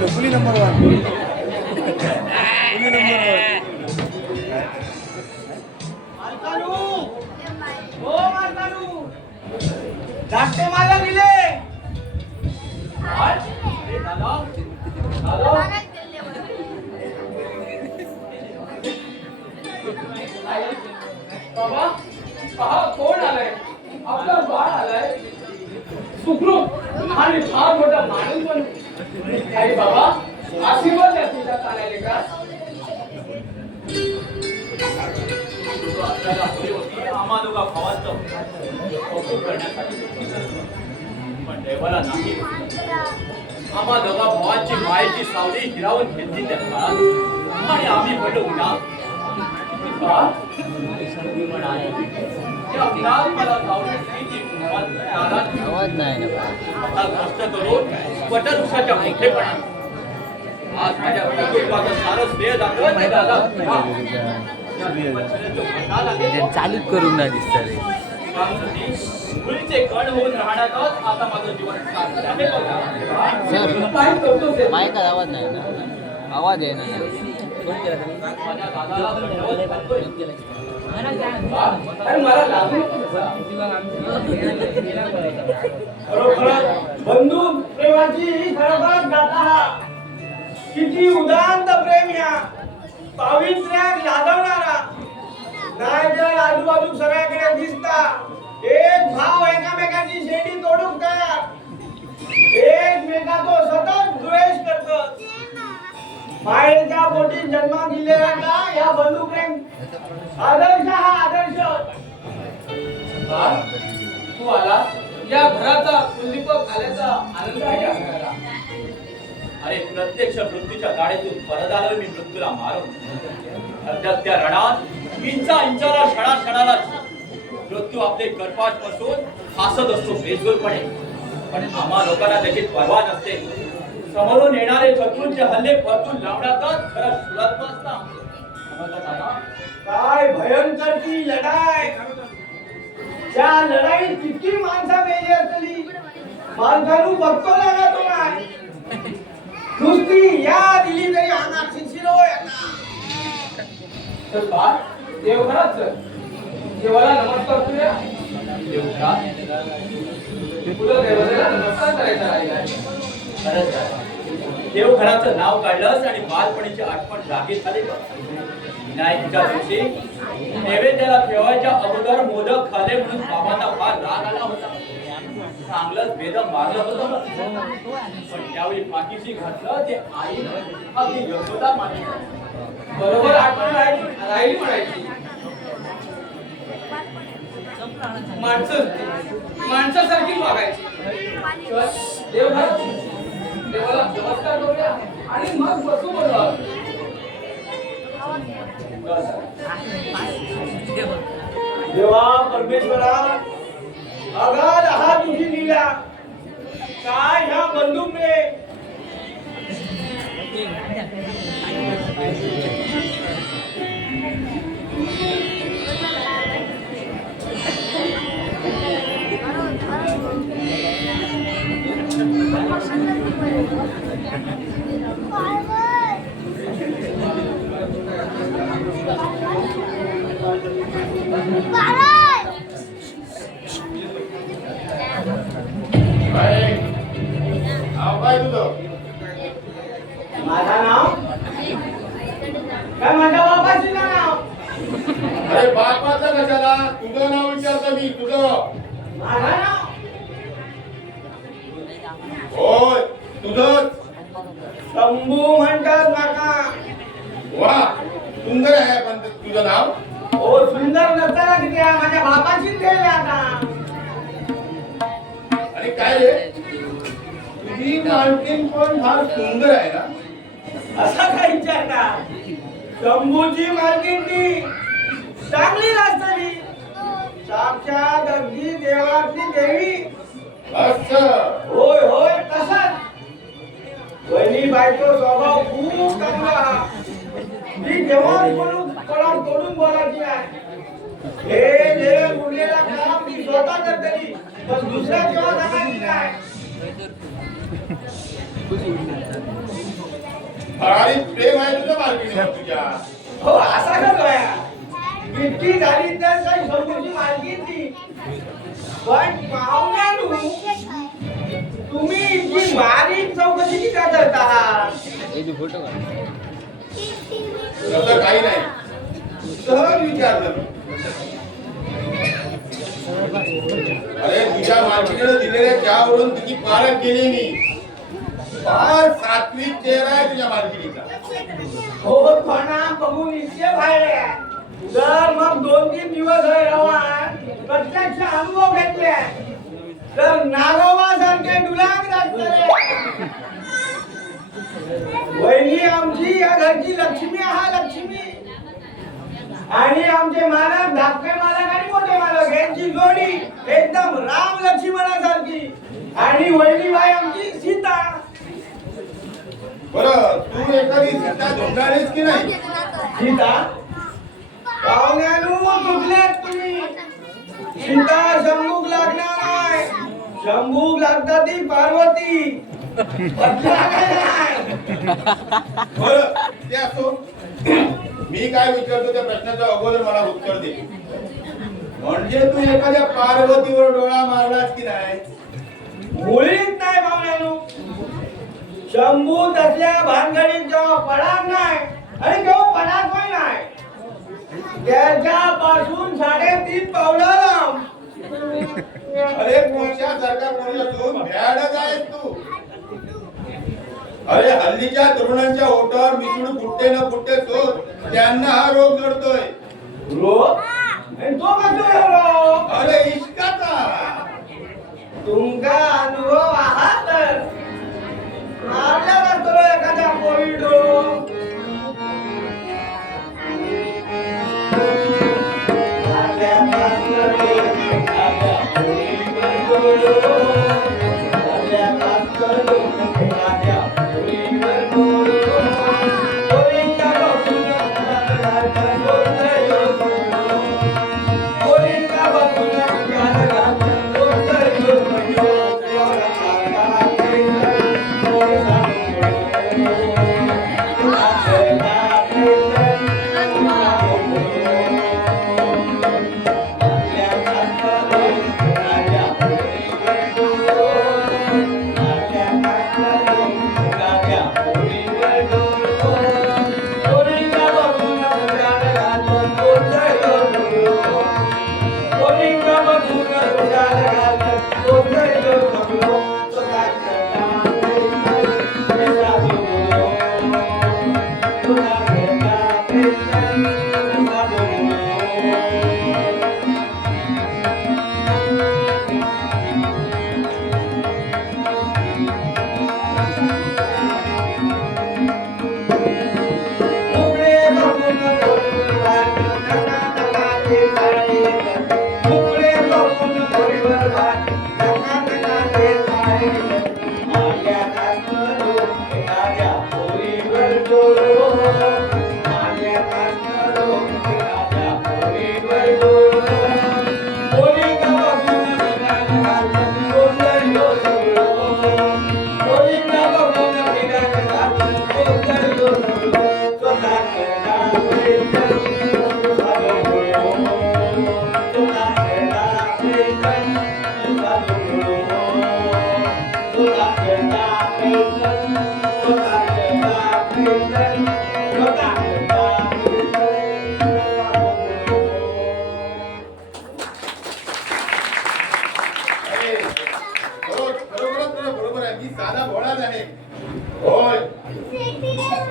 Coolie number one Coolie number one धाकटे मला दिले! बाबा पहा कोण आलाय? आपला बाळ आलाय. सुखरूप आणि फार मोठा माणूस पण काही बाबा आशीर्वाद द्या तुझ्या कानाले का? आपल्याला हवी होती आम्हा दोघा भावांचं कौतुक करण्यासाठी पण देवाला नाही आम्हा दोघा भावांची मायेची सावली हिरावून घेतली त्या काळात आणि आम्ही पडलो उन्हा बा आवाज नाही ना चालूच करून ना दिसत रे. सर मायकात आवाज नाही ना? आवाज आहे ना? अरे मला लागू बंधू प्रेमाची ही खरोखरच गाथा. किती उदांत प्रेम या. पावित्र्यात लादवणारा. नाही आजूबाजू सगळ्याकडे दिसता. एक भाव एकामेकाची शेडी तोडून तयार एकमेकाचो सतत द्वेष करतात मायेच्या पोटी जन्म दिलेला या बंधू प्रेम आदर्श हा आदर्श. तू आला या घराचा कुलदीपक आल्याचा आनंद आहे आपल्याला? अरे प्रत्यक्ष मृत्यूच्या गाडीतून परत आलो मी मृत्यूला मारून. अद्याप त्या रणात इंचा इंचाला क्षणा क्षणाला मृत्यू आपले कर्पात बसून हसत असतो बेजूरपणे पण आम्हा लोकांना त्याची पर्वा नसते समोरून येणारे शत्रूंचे हल्ले परतून लावण्यातच खरं शुरात्म असता. काय भयंकर ती लढाई. त्या लढाईत किती माणसं मेली असली. माणसानू बघतो ना तो नाही नुसती या दिली तरी अंगात शिशिरो येतात. तर बा देवघरात देवाला नमस्कार करूया. तुला देवाला नमस्कार करायचा राहिला खरंच देवघराचं नाव काढलंस आणि बालपणीची आठवण जागी झाली विनायकच्या दिवशी नैवेद्याला ठेवायच्या अगोदर मोदक खाले म्हणून बाबांना फार राग आला होता. चांगलंच भेद मारलं होतं पण त्यावेळी पाठीशी घातलं ते आई अगदी यशोदा मानली. बरोबर आठवण राहिली राहिली म्हणायची. माणसं माणसासारखी वागायची. तर देवाला नमस्कार करूया. आणि मग बसू बोलवा देवा परमेश्वरा अगाध हा तुझी लीला काय ह्या बंधूकडे माझा नाव? काय माझ्या बाबाची नाव? अरे बापाचं कशाला? तुझं नाव विचारतो मी तुझं. माझा नाव? होय तुझं शंभू म्हणतात माका वा सुंदर आहे पण तुझं नाव? हो सुंदर नसताना किती आहे? माझ्या बापाचीच गेले आता. आणि काय रे? तुझी मालकीन पण फार सुंदर आहे ना? असा काय विचारता शंभूची मालकीण ती चांगली असतली साक्षात अगदी देवाची देवी. होय होय तसाच. वहिनी बायको स्वभाव खूप चांगला ती जेव्हा बोलून कोणाला तोडून बोलायची आहे. हे जे उरलेला काम ती स्वतः करतली पण दुसऱ्या जेव्हा सांगायची नाही भरारी प्रेम आहे तुझं मालकीणीवर तुझ्या. हो असा का गया इतकी झाली तर काही समोरची मालकी ती. पण पाहुण्यानु तुम्ही इतकी बारीक चौकशी की करता? हे फोटो तसं काही नाही. सहज विचारलं. अरे तुझ्या मालकीने दिलेल्या चहावरून तुझी पारख केली मी. फार सात्विक चेहरा आहे तुझ्या मालकिनीचा. हो कोणा बघून इतके बाहेर जर मग दोन तीन दिवस राहा प्रत्यक्ष अनुभव घेतले. तर नागोबा सारखे डुलांग वहिनी आमची या घरची लक्ष्मी हा लक्ष्मी. आणि आमचे मालक धाकटे मालक आणि मोठे मालक यांची जोडी एकदम राम लक्ष्मणासारखी. आणि वहिनी बाई आमची सीता. बरं तू एखादी सीता धुंडाळीस की नाही? सीता? पाहुण्यानु चुकलेत तुम्ही. सीता शंभूक लागणार आहे. शंभूक लागतात ती पार्वती. पटला ते असो. मी काय विचारतो त्या प्रश्नाचं अगोदर मला उत्तर दे. म्हणजे तू एखाद्या पार्वतीवर डोळा मारलास की नाही? मुळीच शंभू तसल्या भानगडीत जेव्हा पडाक नाही आणि केव्हा पडाक पण नाही. त्याच्यापासून साडेतीन पावलं लांब. अरे कोणत्या सारखा कोणी असून भ्याडच आहेस तू. अरे हल्लीच्या तरुणांच्या ओठावर मिसळून फुटते न फुटते शोध त्यांना हा रोग जडतोय. रोग? तो रोग अरे इश्काचा. तुमका अनुभव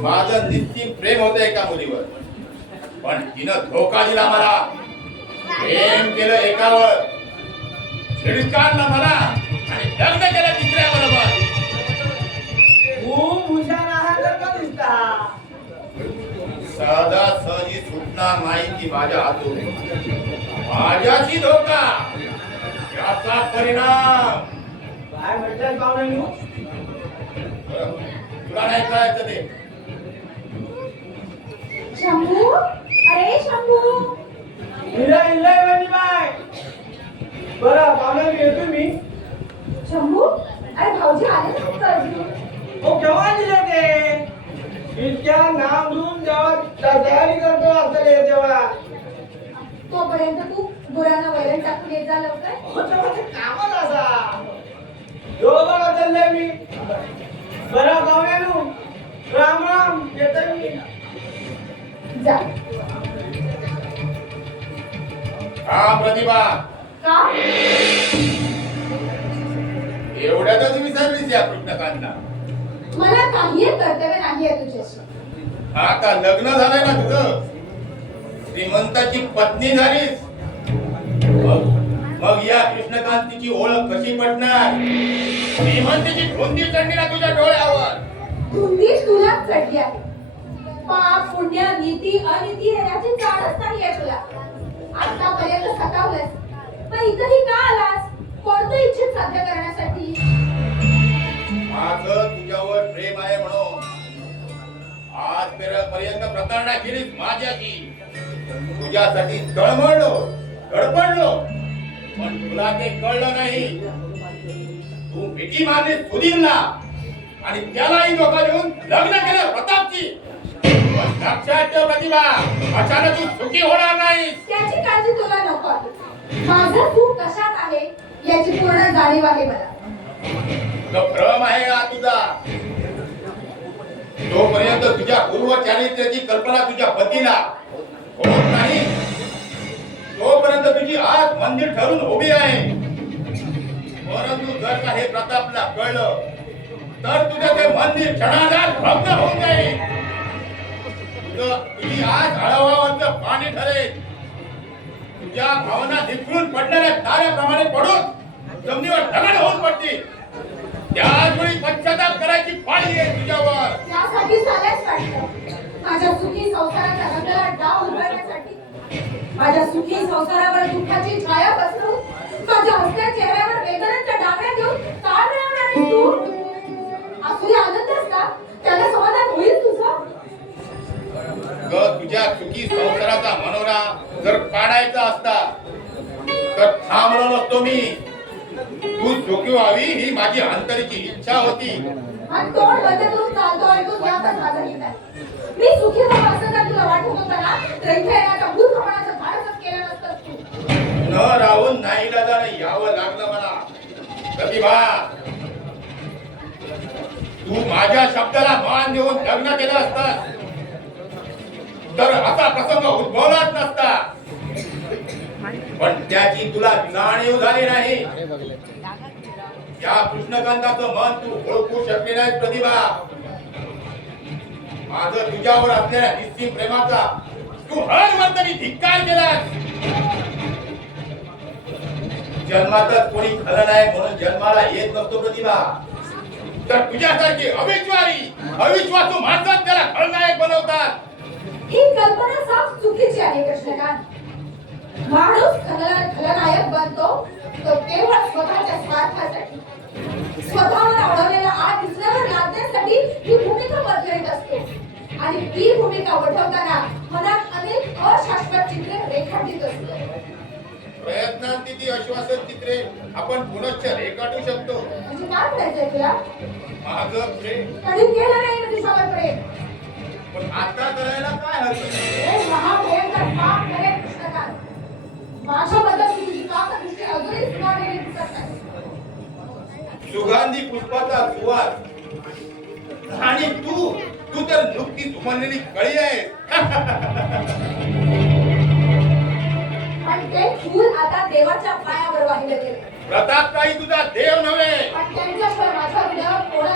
माझं निश्चित प्रेम होते एका मुलीवर. पण तिनं धोका दिला मला. प्रेम केलं एकावर. छिडकाडला मला आणि लग्न केलं तिसऱ्या बरोबर खूप हुशार आहात बरं का दिसता सहजा सहजी सुटणार नाही की माझ्या हातून. माझ्याशी धोका. याचा परिणाम. काय म्हटलं बरं, तुला नाही कळायचं ते. शंभू? अरे शंभू? इलय इलय वहिनी बाय बरं पाहुण्यांनी येतो मी. शंभू? अरे भाऊजी आले अजून हो केव्हा दिले ते नाव घेऊन जेव्हा त- तयारी करतो असले तेव्हा. तोपर्यंत तू गुरांना वैरण टाकून येत जा लवकर. होतं माझं कामच असा दोघं चालले मी. बरं पाहुण्यानु राम राम येतो मी. जा. हा प्रतिभा. का? एवढ्यातच विसरलीस या कृष्णकांना. मला काही कर्तव्य नाही आहे तुझ्याशी. आता लग्न झालंय ना तुझं? श्रीमंताची पत्नी झालीस? मग मग या कृष्णकांतीची ओळख कशी पडणार? श्रीमंतीची धुंदी चढली ना तुझ्या डोळ्यावर. धुंदी तुलाच चढली आहे. पाप पुण्य नीती अनिती याची जाणच नाही आहे तुला. आतापर्यंत सतावलंस पण इथंही का आलास? कोणतं इच्छित साध्य करण्यासाठी? माझं तुझ्यावर प्रेम आहे म्हणून. आज पर्यंत प्रतारणा केलीस माझ्याशी. तुझ्यासाठी तळमळलो धडपडलो पण तुला ते कळलं नाही. तू मिठी मारली सुधीरला आणि त्यालाही धोका देऊन लग्न केलं प्रतापची. लक्षात ठेव प्रतिभा अचानक तू सुखी होणार नाही त्याची काळजी तुला नको. आहे माझं तू कशात आहे याची पूर्ण जाणीव आहे मला. भ्रम आहे हा तुझा. तोपर्यंत तुझ्या पूर्व चारित्र्याची कल्पना तुझ्या पतीला होत नाही. तोपर्यंत तुझी आज मंदिर ठरून उभी आहे. परंतु जर का हे प्रतापला कळलं तर तुझं ते मंदिर क्षणार्धात भग्न होऊन जाईल. तुझं तुझी आज हळवावरचं पाणी ठरेल. तुझ्या भावना निखळून पडणाऱ्या ताऱ्याप्रमाणे पडून जमिनीवर दगड होऊन पडतील. त्याच वेळी पश्चाताप करायची पाळी आहे तुझ्यावर. त्यासाठी झालंच वाटतं माझ्या सुखी संसाराच्या रंगाला डाव उभारण्यासाठी माझ्या सुखी संसारावर दुःखाची छाया पसरून माझ्या हसत्या चेहऱ्यावर वेदनांच्या डागण्या घेऊन का मिळवणार तू? असू आनंद असता त्याला समाधान होईल तुझं? ग तुझ्या चुकी संसाराचा मनोरा जर काढायचा असता तर थांबलो नसतो मी. तू सुखी व्हावी ही माझी अंतरीची इच्छा होती. आणि तोंड बंद करून चालतो ऐकून यातच माझा हित आहे. मी सुखी व्हावं असं जर तुला वाटत होतं ना तर इथे येण्याचा मूर्खपणाचं धाडसच केलं नसतं तू. न राहून नाही लाजाने यावं लागलं मला. प्रतिभा तू माझ्या शब्दाला मान देऊन लग्न केलं असतास. तर असा प्रसंग उद्भवलाच नसता. पण त्याची तुला जाणीव झाली नाही. या कृष्णकांताचं मन तू ओळखू शकली नाही प्रतिभा. माझं तुझ्यावर असलेल्या निश्चित प्रेमाचा तू हर मंत्री धिक्कार केलास. जन्मातच कोणी खलनायक म्हणून जन्माला येत नसतो प्रतिभा. तर तुझ्यासारखी अविश्वारी अविश्वासू माणसात त्याला खलनायक बनवतात. ही कल्पना साफ चुकीची आहे कृष्णकांत. माणूस खलना- खलनायक बनतो तो केवळ स्वतःच्या स्वार्थासाठी. स्वतःवर आवडलेला आग दुसऱ्यावर लादण्यासाठी ही भूमिका बदलत असतो. आणि ती भूमिका वठवताना मनात अनेक अशाश्वत चित्रे रेखाटत असतो प्रयत्नांती ती आश्वासन चित्रे आपण पुनश्च रेखाटू शकतो. म्हणजे काय करायचंय तुला? माझं प्रेम कधी केलं नाही तुझ्यावर प्रेम? पण आता सुगंधी पुष्पाचा सुवास. आणि तू तू तर नुकतीच उमललेली कळी आहे पण ते फूल आता देवाच्या पायावर वाहिलं गेले. प्रताप काही तुझा देव नव्हे. पण त्यांच्याशिवाय